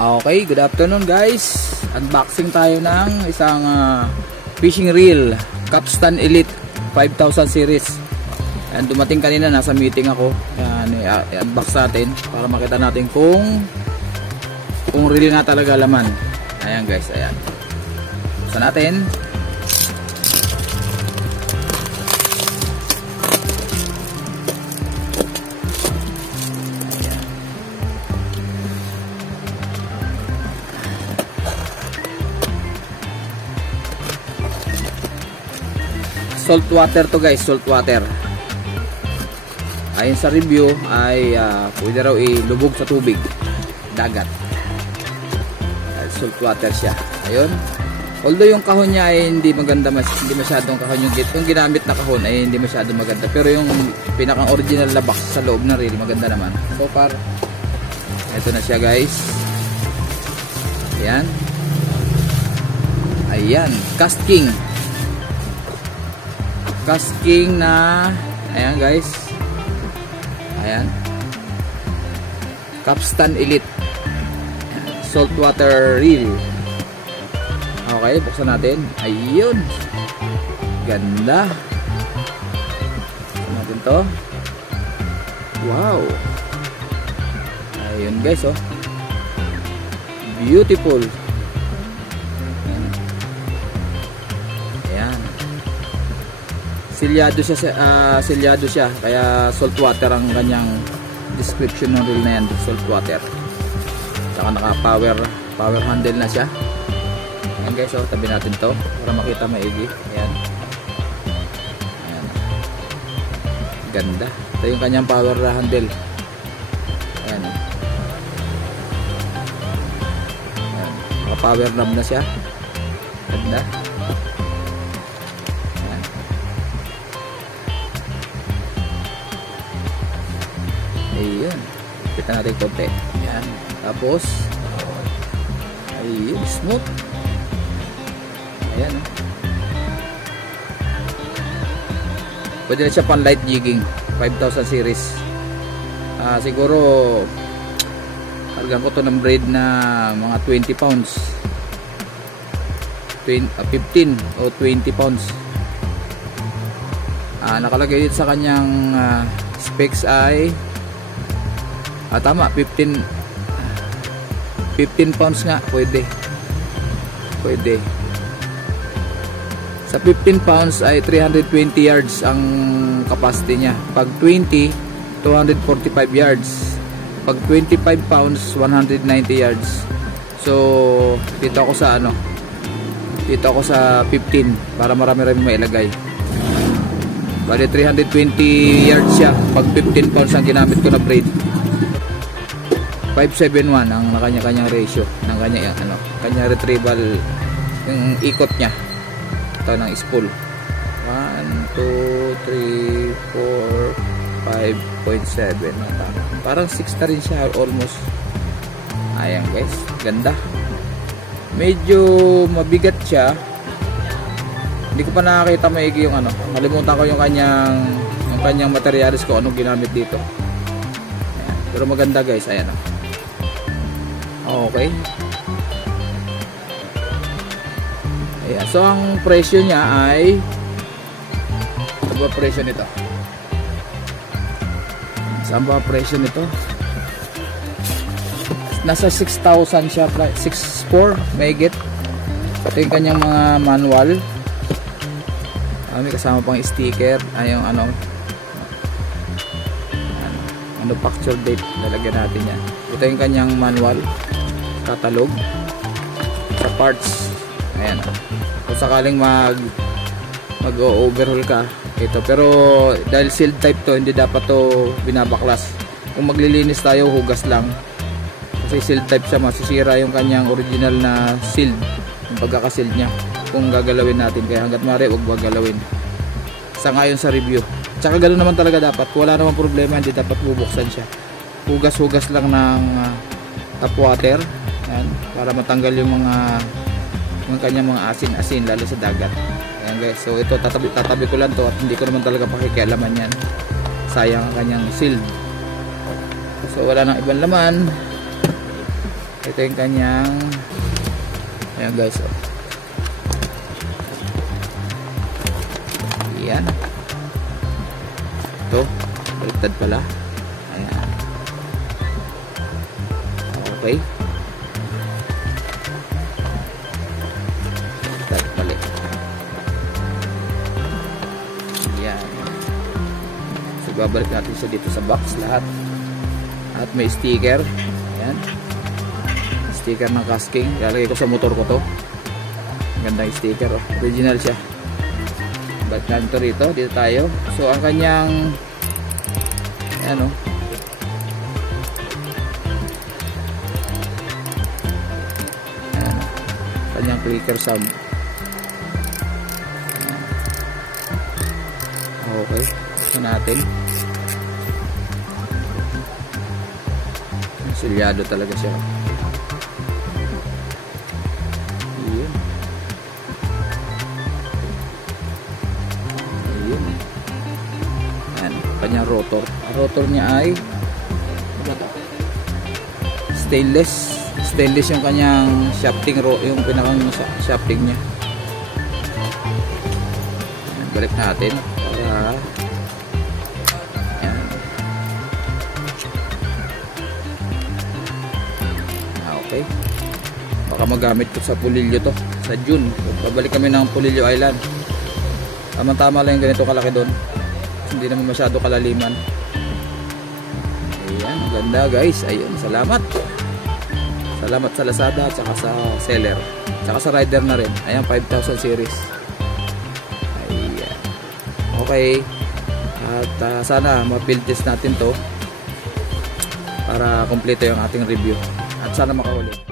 Okay, good afternoon guys. Unboxing tayo ng isang fishing reel, Capstan Elite 5000 series. And dumating kanina, nasa meeting ako. Yan, i-unbox natin para makita natin kung reel nga talaga laman. Ayan guys, ayan. Buksan natin. Salt water to guys, salt water. Ayon sa review ay pwede raw ilubog sa tubig, dagat. Salt water siya. Ayun. Although yung kahon niya ay hindi maganda, hindi masyadong kahon yung ginamit na kahon ay hindi masyadong maganda, pero yung pinakang original na box sa loob ng reel maganda naman. So far, ito na siya guys. Ayan. Ayan, Cast King. Cast King na, ayan guys, ayan, Capstan Elite saltwater reel. Okay, buksan natin. Ayun, ganda. Buksan natin to. Wow, ayun guys, oh, beautiful. Silyado siya, kaya salt water ang kanyang description ng reel na yan, salt water. Saka naka power handle na siya. Ayan guys, oh, tabi natin to para makita maigi. Ayan. Ayan. Ganda. Ito yung kanyang power handle. Ayan. Ayan. Naka power knob na siya. Ganda. Ayan, kita natin konti. Ayan, tapos ayun, smooth. Ayan, pwede na siya pan light jigging 5000 series. Siguro kargan ko to ng braid na mga 20 pounds, 15 o 20 pounds. Nakalagay dito sa kanyang specs ay tama, 15 pounds nga, pwede sa 15 pounds ay 320 yards ang capacity niya. Pag 20, 245 yards. Pag 25 pounds, 190 yards. So dito ako sa dito ako sa 15 para marami-rami mailagay. Bali 320 yards siya pag 15 pounds ang ginamit ko na braid. 571 ang kanya-kanyang ratio ng kanya kanya retrieval, yung ikot niya. Ito ng spool. 1 2 3 4 5.7. Parang 6 na rin siya almost. Ayan guys, ganda. Medyo mabigat siya. Hindi ko pa nakakita maigi yung Nalimutan ko yung kanyang materials ko, anong ginamit dito. Ayan. Pero maganda guys, ayan. Okay. Ayan. So ang presyo niya ay, ano ba presyo nito? Saan ba presyo nito? Nasa 6,000 siya, 6,400 mahigit. Ito yung kanyang mga manual. May kasama pang sticker. Yung manufacture date, lalagyan natin yan. Ito yung kanyang manual, catalog sa parts. Ayan, kung sakaling mag-overhaul ka ito, pero dahil sealed type to, hindi dapat to binabaklas. Kung maglilinis tayo, hugas lang, kasi sealed type siya, masisira yung kanyang original na sealed, yung pagkaka-sealed nya kung gagalawin natin. Kaya hanggat maaari, huwag gagalawin sa ngayon sa review. Tsaka ganoon naman talaga dapat, wala namang problema, hindi dapat bubuksan siya. Hugas-hugas lang ng tap water. Ayan, para matanggal yung kanyang mga asin-asin, lalo sa dagat. Ayan guys, so ito tatabi ko lang to at hindi ko naman talaga pakikialaman yan. Sayang ang kanyang sealed. So wala nang ibang laman. Ito yung kanyang, ayan guys, oh. Ayan. Ito, baliktad pala. Ayan. Okay. Baliktad pala. Ayan. So, babalik natin siya dito sa box lahat. At may sticker. Ayan. Sticker ng casking. Lalagay ko sa motor ko to. Gandang sticker, oh. Original siya. Balik natin ito rito. Dito tayo. So, ang kanyang ayan, oh. Ayan, oh. Kanyang clicker sound. Okay. Ito natin. Silyado talaga siya. Ayan. Ayan. Ayan. Kanyang rotor. Ang rotor niya ay stainless. Stainless yung kanyang shafting, yung pinakang shafting niya. Ayan. Balik natin para okay. Baka magamit ko sa Pulilio to sa June. Babalik kami ng Pulilio Island. Tama-tama lang yung ganito kalaki doon. Hindi naman masyado kalaliman. Ayan, ganda guys. Ayun, salamat. Salamat sa Lazada at saka sa seller. Tsaka sa rider na rin. Ayan, 5000 series. Ayan. Okay. At sana ma-build test natin to para kompleto yung ating review. At sana makahuli.